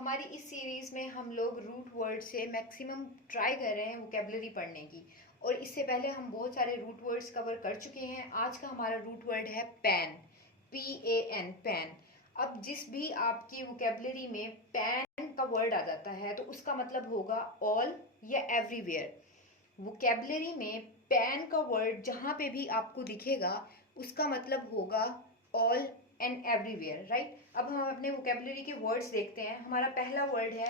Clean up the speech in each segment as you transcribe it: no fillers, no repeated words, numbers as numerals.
हमारी इस सीरीज़ में हम लोग रूट वर्ड से मैक्सिमम ट्राई कर रहे हैं वोकेबलरी पढ़ने की। और इससे पहले हम बहुत सारे रूट वर्ड्स कवर कर चुके हैं। आज का हमारा रूट वर्ड है पैन, PAN, पैन। अब जिस भी आपकी वोकेबलरी में पैन का वर्ड आ जाता है तो उसका मतलब होगा ऑल या एवरीवेयर। वोकेबलरी में पैन का वर्ड जहाँ पे भी आपको दिखेगा उसका मतलब होगा ऑल एंड एवरीवेयर, राइट। अब हम अपने वोकेबलरी के वर्ड्स देखते हैं। हमारा पहला वर्ड है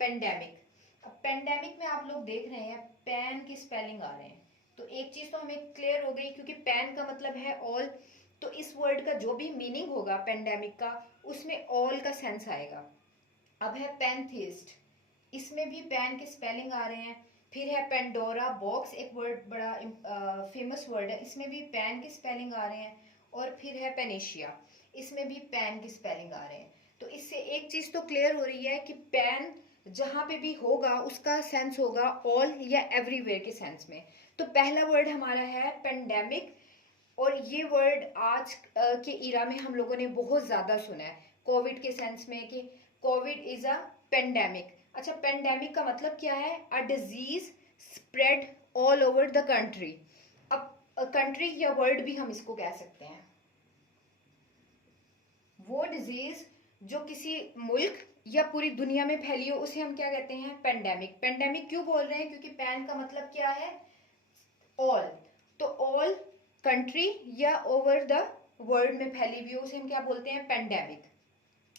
पेंडेमिक। अब पेंडेमिक में आप लोग देख रहे हैं पैन की स्पेलिंग आ रहे हैं, तो एक चीज तो हमें क्लियर हो गई, क्योंकि पैन का मतलब है ऑल, तो इस वर्ड का जो भी मीनिंग होगा पेंडेमिक का उसमें ऑल का सेंस आएगा। अब है पैनथीस्ट, इसमें भी पैन के स्पेलिंग आ रहे हैं। फिर है पेंडोरा बॉक्स, एक वर्ड बड़ा फेमस वर्ड है, इसमें भी पैन के स्पेलिंग आ रहे हैं। और फिर है पेनिशिया, इसमें भी पैन की स्पेलिंग आ रहे हैं। तो इससे एक चीज तो क्लियर हो रही है कि पैन जहां पे भी होगा उसका सेंस होगा ऑल या एवरीवेयर के सेंस में। तो पहला वर्ड हमारा है पेंडेमिक। और ये वर्ड आज के इरा में हम लोगों ने बहुत ज्यादा सुना है कोविड के सेंस में कि कोविड इज अ पेंडेमिक। अच्छा, पेंडेमिक का मतलब क्या है? A disease spread all over the country. अब कंट्री या वर्ल्ड भी हम इसको कह सकते हैं। वो डिजीज जो किसी मुल्क या पूरी दुनिया में फैली हो उसे हम क्या कहते हैं? पेंडेमिक। पेंडेमिक क्यों बोल रहे हैं? क्योंकि पैन का मतलब क्या है? ऑल। तो ऑल कंट्री या ओवर द वर्ल्ड में फैली हुई हो उसे हम क्या बोलते हैं? Pandemic,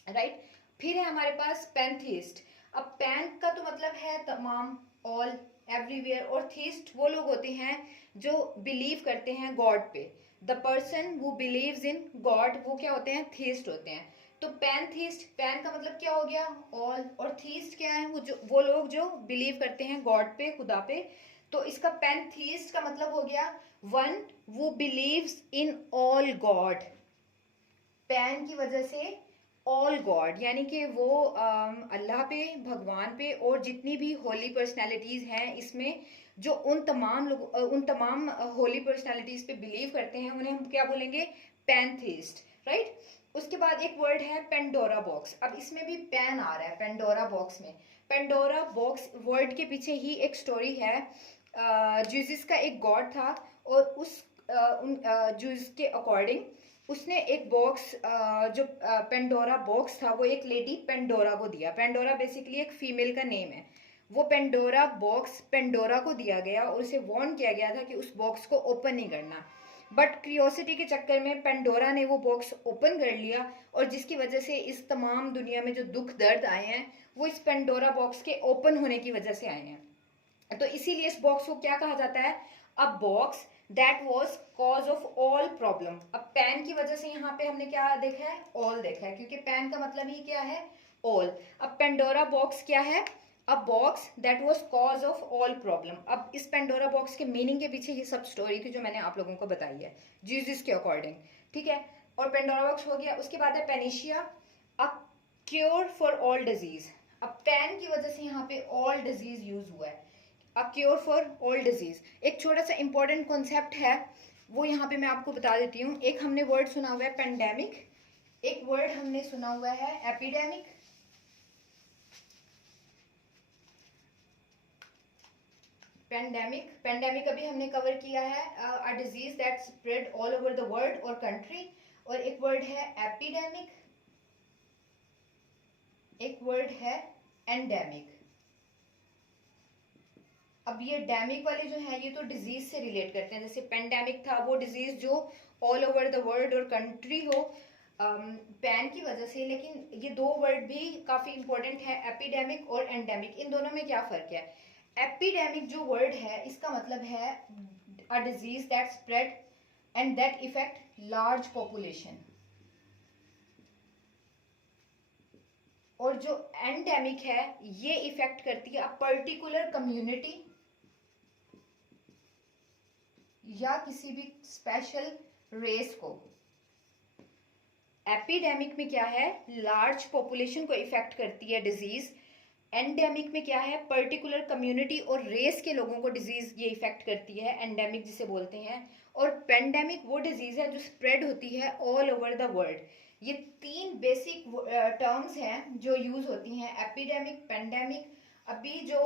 right. फिर है हमारे पास पैनथीस्ट। अब पैन का तो मतलब है तमाम, ऑल, एवरीवेयर। और थीस्ट वो लोग होते हैं जो बिलीव करते हैं गॉड पे। द पर्सन वो बिलीव्स इन गॉड, वो क्या होते हैं? थीस्ट होते हैं। तो पैनथीस्ट, पैन का मतलब क्या हो गया? ऑल। और थीस्ट क्या है? वो लोग जो बिलीव करते हैं गॉड पे, खुदा पे। तो इसका पैनथीस्ट का मतलब हो गया वन वो believes in all God. Pan की वजह से ऑल गॉड, यानी कि वो अल्लाह पे, भगवान पे, और जितनी भी होली पर्सनैलिटीज हैं इसमें, जो उन तमाम लोग उन तमाम होली पर्सनैलिटीज पे बिलीव करते हैं, उन्हें हम क्या बोलेंगे? पैनथीस्ट, राइट। उसके बाद एक वर्ड है पेंडोरा बॉक्स। अब इसमें भी पैन आ रहा है पेंडोरा बॉक्स में। पेंडोरा बॉक्स वर्ड के पीछे ही एक स्टोरी है। जीसस का एक गॉड था, और उस जीसस के अकॉर्डिंग उसने एक बॉक्स, जो पेंडोरा बॉक्स था, वो एक लेडी पेंडोरा को दिया। पेंडोरा बेसिकली एक फीमेल का नेम है। वो पेंडोरा बॉक्स पेंडोरा को दिया गया और उसे वार्न किया गया था कि उस बॉक्स को ओपन नहीं करना। बट क्रियोसिटी के चक्कर में पेंडोरा ने वो बॉक्स ओपन कर लिया, और जिसकी वजह से इस तमाम दुनिया में जो दुख दर्द आए हैं वो इस पेंडोरा बॉक्स के ओपन होने की वजह से आए हैं। तो इसीलिए इस बॉक्स को क्या कहा जाता है? अ box that was cause of all problem. अब पैन की वजह से यहाँ पे हमने क्या देखा है? ऑल देखा है, क्योंकि पैन का मतलब ही क्या है? ऑल। अब पेंडोरा बॉक्स क्या है? अ box that was cause of all problem. अब इस पेंडोरा बॉक्स के मीनिंग के पीछे ये सब स्टोरी थी जो मैंने आप लोगों को बताई है जीसस के अकॉर्डिंग, ठीक है। और पेंडोरा बॉक्स हो गया। उसके बाद है panacea, a cure for all disease. अब पैन की वजह से यहाँ पे ऑल डिजीज यूज हुआ है, a cure for all disease. एक छोटा सा इंपॉर्टेंट कॉन्सेप्ट है, वो यहाँ पे मैं आपको बता देती हूँ। एक हमने वर्ड सुना हुआ है पेंडेमिक, एक वर्ड हमने सुना हुआ है एपिडेमिक। पेंडेमिक, पेंडेमिक अभी हमने कवर किया है, a disease that spread all over the world और कंट्री। और एक वर्ड है एपिडेमिक, एक वर्ड है एंडेमिक। अब ये डैमिक वाले जो है ये तो डिजीज से रिलेट करते हैं। जैसे पेंडेमिक था वो डिजीज जो ऑल ओवर द वर्ल्ड और कंट्री हो पैन की वजह से। लेकिन ये दो वर्ड भी काफी इंपॉर्टेंट है, एपिडेमिक और एंडेमिक। इन दोनों में क्या फर्क है? एपिडेमिक जो वर्ड है इसका मतलब है a disease that spread and that effect large population. और जो एंडेमिक है ये इफेक्ट करती है अ पर्टिकुलर कम्युनिटी या किसी भी स्पेशल रेस को। एपिडेमिक में क्या है? लार्ज पॉपुलेशन को इफेक्ट करती है डिजीज। एंडेमिक में क्या है? पर्टिकुलर कम्युनिटी और रेस के लोगों को डिजीज ये इफेक्ट करती है, एंडेमिक जिसे बोलते हैं। और पेंडेमिक वो डिजीज है जो स्प्रेड होती है ऑल ओवर द वर्ल्ड, ये 3 बेसिक टर्म्स हैं जो यूज होती हैं, एपिडेमिक, पेंडेमिक। अभी जो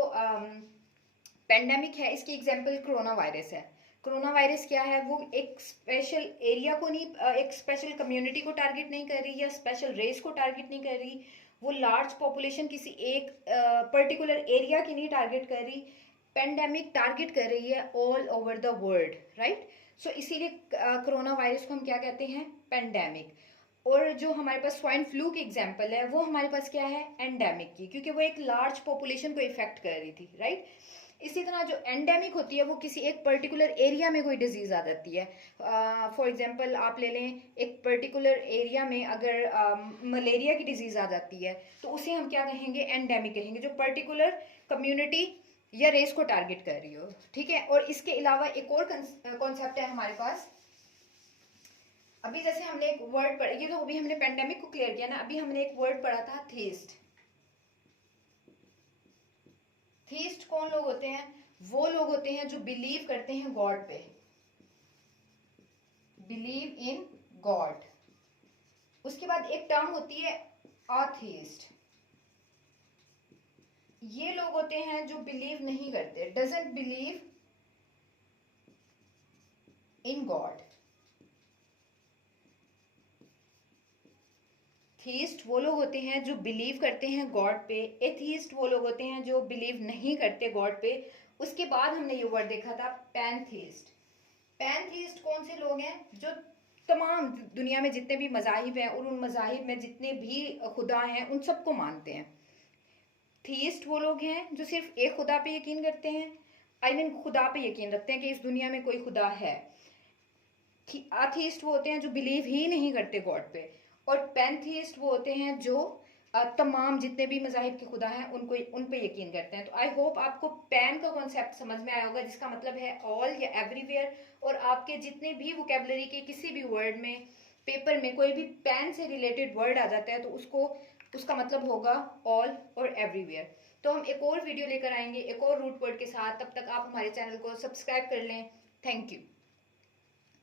पेंडेमिक है, इसकी एग्जांपल कोरोना वायरस है। कोरोना वायरस क्या है, वो एक स्पेशल एरिया को नहीं, एक स्पेशल कम्युनिटी को टारगेट नहीं कर रही या स्पेशल रेस को टारगेट नहीं कर रही, वो लार्ज पॉपुलेशन किसी एक पर्टिकुलर एरिया की नहीं टारगेट कर रही। पेंडेमिक टारगेट कर रही है all over the world, right. So इसीलिए कोरोना वायरस को हम क्या कहते हैं, पेंडेमिक। और जो हमारे पास स्वाइन फ्लू की एग्जांपल है, वो हमारे पास क्या है, एंडेमिक की, क्योंकि वो एक लार्ज पॉपुलेशन को इफेक्ट कर रही थी, राइट। इसी तरह जो एंडेमिक होती है, वो किसी एक पर्टिकुलर एरिया में कोई डिजीज आ जाती है। फॉर एग्जांपल आप ले लें, एक पर्टिकुलर एरिया में अगर मलेरिया की डिजीज आ जाती है, तो उसे हम क्या कहेंगे, एंडेमिक कहेंगे, जो पर्टिकुलर कम्युनिटी या रेस को टारगेट कर रही हो, ठीक है। और इसके अलावा एक और कॉन्सेप्ट है हमारे पास। अभी जैसे हमने एक वर्ड पढ़ा, ये तो अभी हमने पेंडेमिक को क्लियर किया ना, अभी हमने एक वर्ड पढ़ा था, थीस्ट। थीस्ट कौन लोग होते हैं, वो लोग होते हैं जो बिलीव करते हैं गॉड पे, बिलीव इन गॉड। उसके बाद एक टर्म होती है अथीस्ट, ये लोग होते हैं जो बिलीव नहीं करते, doesn't believe in God. Theist वो लोग होते हैं जो बिलीव करते हैं गॉड पे, एथीस्ट वो लोग होते हैं जो बिलीव नहीं करते गॉड पे। उसके बाद हमने ये वर्ड देखा था पैनथीस्ट। पैनथीस्ट कौन से लोग हैं, जो तमाम दुनिया में जितने भी मजाहिब हैं और उन मजाहिब में जितने भी खुदा हैं उन सबको मानते हैं। थीस्ट वो लोग हैं जो सिर्फ एक खुदा पे यकीन करते हैं, आई मीन खुदा पे यकीन रखते हैं कि इस दुनिया में कोई खुदा है। अथीस्ट वो होते हैं जो बिलीव ही नहीं करते गॉड पे। और पैंथीस्ट वो होते हैं जो तमाम जितने भी मजाहिब के खुदा हैं उनको उन पे यकीन करते हैं। तो आई होप आपको पैन का कॉन्सेप्ट समझ में आया होगा, जिसका मतलब है ऑल या एवरीवेयर। और आपके जितने भी वोकेबलरी के किसी भी वर्ड में, पेपर में कोई भी पैन से रिलेटेड वर्ड आ जाता है, तो उसको उसका मतलब होगा ऑल और एवरीवेयर। तो हम एक और वीडियो लेकर आएंगे एक और रूट वर्ड के साथ, तब तक आप हमारे चैनल को सब्सक्राइब कर लें। Thank you.